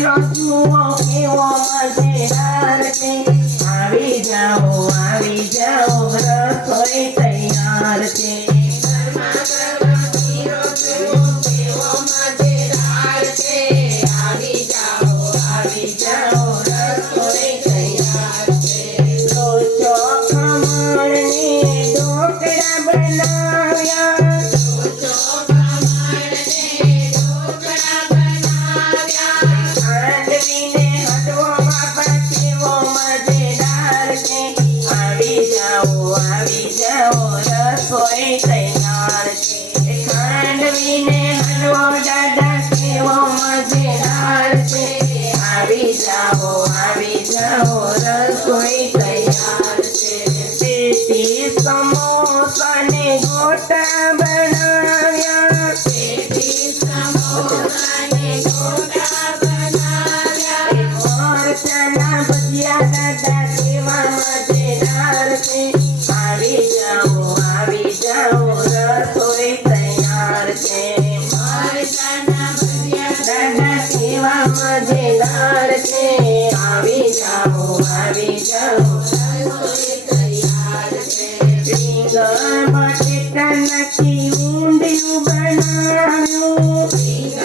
શીરો જુઓ કેવો મજેદાર છે આવી જાઓ રસોઈ તૈયાર છે ગરમા ગરમ શીરો જુઓ કેવો મજેદાર છે આવી જાઓ રસોઈ તૈયાર છે લોચો ખમણને ઢોકળા બનાવ્યા ખાંડવીને હલવો બાપા કેવો મજેદાર છે આવી જાઓ રસોઈ તૈયાર છે ખાંડવીને હલવો દાદા કેવો મજેદાર છે આવી જાઓ રસોઈ તૈયાર છે પેટી સમોસા ને ગોટા બનાવ્યા પેટી સમોસા ને ગોટા મરચાના ભજીયા દાદા કેવા મજેદાર છે આવી જાઓ રસોઈ તૈયાર છે મરચાના ભજીયા દાદા કેવા મજેદાર છે આવી જાઓ રસોઈ તૈયાર છે રીંગણ બટેટા નાખી